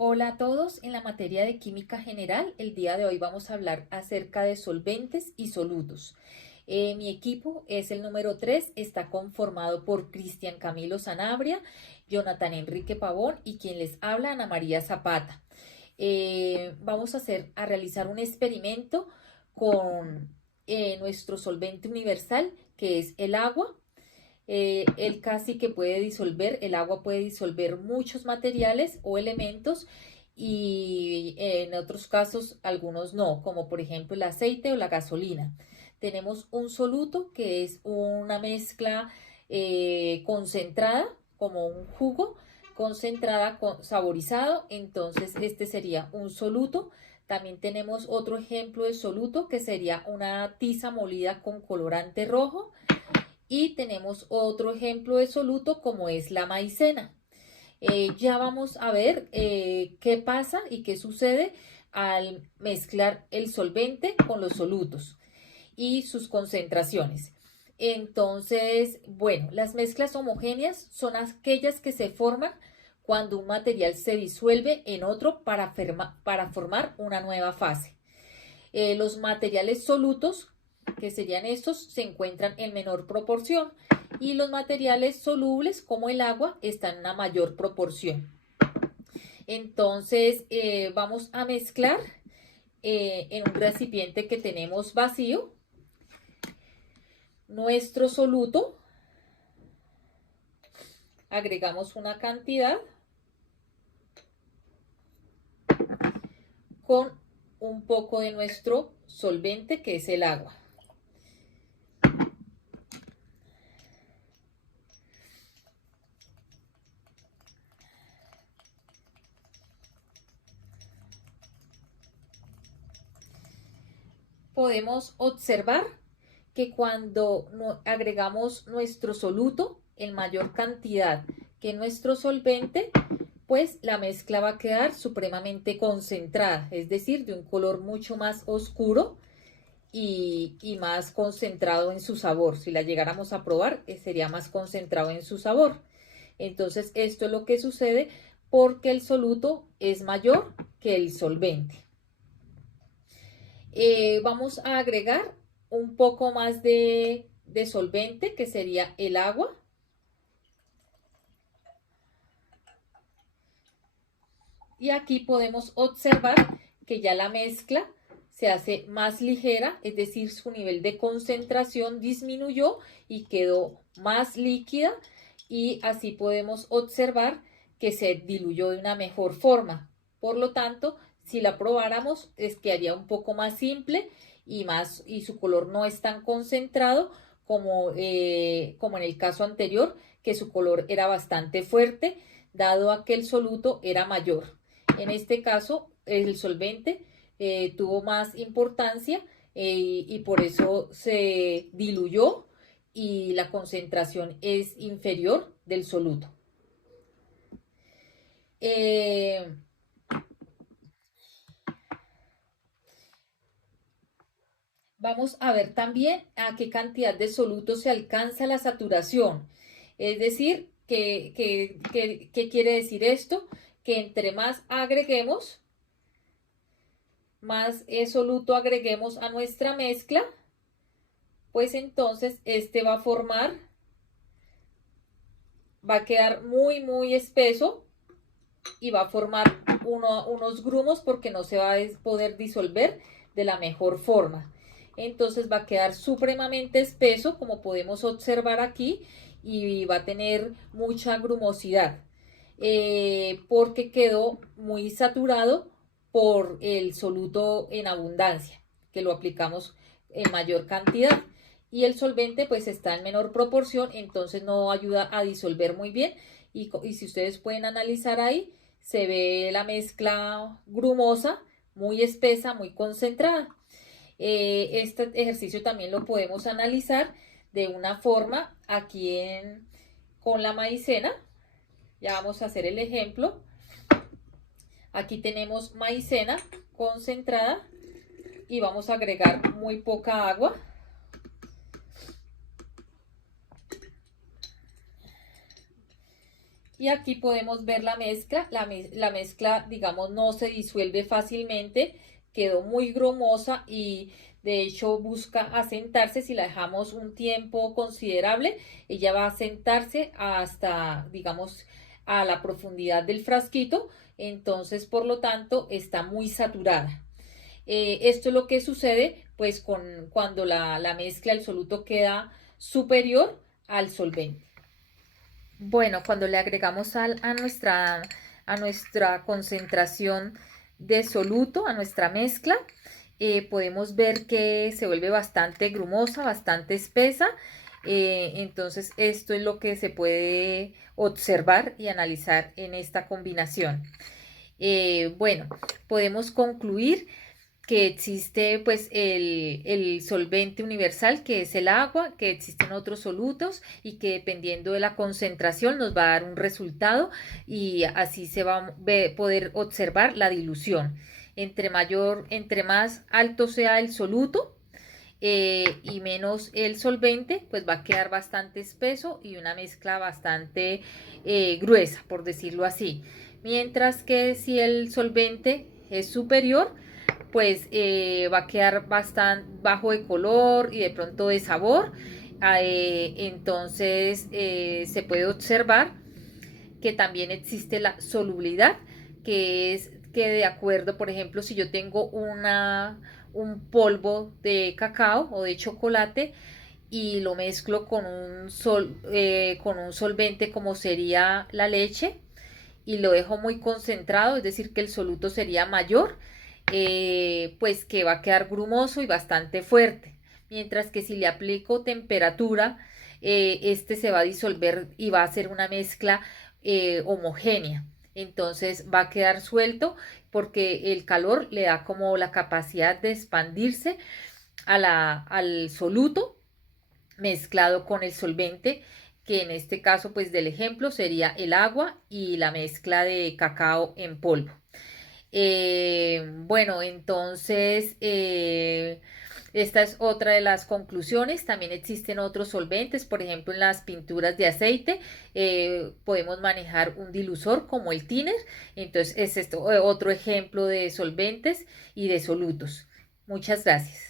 Hola a todos, en la materia de química general, el día de hoy vamos a hablar acerca de solventes y solutos. Mi equipo es el número 3, está conformado por Cristian Camilo Sanabria, Jonathan Enrique Pavón y quien les habla, Ana María Zapata. Vamos a realizar un experimento con nuestro solvente universal, que es el agua. Él casi que puede disolver, el agua puede disolver muchos materiales o elementos y en otros casos algunos no, como por ejemplo el aceite o la gasolina. Tenemos un soluto que es una mezcla concentrada, como un jugo, concentrada con saborizado, entonces este sería un soluto. También tenemos otro ejemplo de soluto que sería una tiza molida con colorante rojo. Y tenemos otro ejemplo de soluto como es la maicena. Ya vamos a ver qué pasa y qué sucede al mezclar el solvente con los solutos y sus concentraciones. Entonces, bueno, las mezclas homogéneas son aquellas que se forman cuando un material se disuelve en otro para formar una nueva fase. Los materiales solutos, que serían estos, se encuentran en menor proporción y los materiales solubles, como el agua, están en una mayor proporción. Entonces, vamos a mezclar en un recipiente que tenemos vacío nuestro soluto. Agregamos una cantidad con un poco de nuestro solvente, que es el agua. Podemos observar que cuando agregamos nuestro soluto en mayor cantidad que nuestro solvente, pues la mezcla va a quedar supremamente concentrada, es decir, de un color mucho más oscuro y más concentrado en su sabor. Si la llegáramos a probar, sería más concentrado en su sabor. Entonces, esto es lo que sucede porque el soluto es mayor que el solvente. Vamos a agregar un poco más de solvente, que sería el agua. Y aquí podemos observar que ya la mezcla se hace más ligera, es decir, su nivel de concentración disminuyó y quedó más líquida, y así podemos observar que se diluyó de una mejor forma. Por lo tanto, si la probáramos, quedaría un poco más simple y su color no es tan concentrado como en el caso anterior, que su color era bastante fuerte, dado a que el soluto era mayor. En este caso, el solvente tuvo más importancia y por eso se diluyó y la concentración es inferior del soluto. Eh, Vamos a ver también a qué cantidad de soluto se alcanza la saturación. Es decir, ¿qué quiere decir esto? Que entre más agreguemos, más soluto agreguemos a nuestra mezcla, pues entonces va a quedar muy, muy espeso y va a formar unos grumos porque no se va a poder disolver de la mejor forma. Entonces va a quedar supremamente espeso, como podemos observar aquí, y va a tener mucha grumosidad porque quedó muy saturado por el soluto en abundancia, que lo aplicamos en mayor cantidad. Y el solvente pues está en menor proporción, entonces no ayuda a disolver muy bien. Y si ustedes pueden analizar ahí, se ve la mezcla grumosa, muy espesa, muy concentrada. Este ejercicio también lo podemos analizar de una forma con la maicena. Ya vamos a hacer el ejemplo. Aquí tenemos maicena concentrada y vamos a agregar muy poca agua. Y aquí podemos ver la mezcla. La mezcla, digamos, no se disuelve fácilmente, quedó muy grumosa y de hecho busca asentarse. Si la dejamos un tiempo considerable, ella va a asentarse hasta, digamos, a la profundidad del frasquito. Entonces, por lo tanto, está muy saturada. Esto es lo que sucede pues cuando la mezcla, el soluto queda superior al solvente. Bueno, cuando le agregamos sal a nuestra concentración de soluto, a nuestra mezcla, podemos ver que se vuelve bastante grumosa, bastante espesa. Entonces esto es lo que se puede observar y analizar en esta combinación. Bueno, podemos concluir que existe pues el solvente universal, que es el agua, que existen otros solutos y que dependiendo de la concentración nos va a dar un resultado y así se va a poder observar la dilución. Entre más alto sea el soluto, y menos el solvente, pues va a quedar bastante espeso y una mezcla bastante gruesa, por decirlo así. Mientras que si el solvente es superior, pues va a quedar bastante bajo de color y de pronto de sabor. Entonces se puede observar que también existe la solubilidad, que es que de acuerdo, por ejemplo, si yo tengo un polvo de cacao o de chocolate y lo mezclo con un solvente como sería la leche y lo dejo muy concentrado, es decir, que el soluto sería mayor, pues que va a quedar grumoso y bastante fuerte. Mientras que si le aplico temperatura, este se va a disolver y va a ser una mezcla homogénea. Entonces va a quedar suelto porque el calor le da como la capacidad de expandirse al soluto mezclado con el solvente, que en este caso pues del ejemplo sería el agua y la mezcla de cacao en polvo. Bueno, entonces esta es otra de las conclusiones. También existen otros solventes, por ejemplo, en las pinturas de aceite podemos manejar un dilusor como el thinner. Entonces es esto otro ejemplo de solventes y de solutos. Muchas gracias.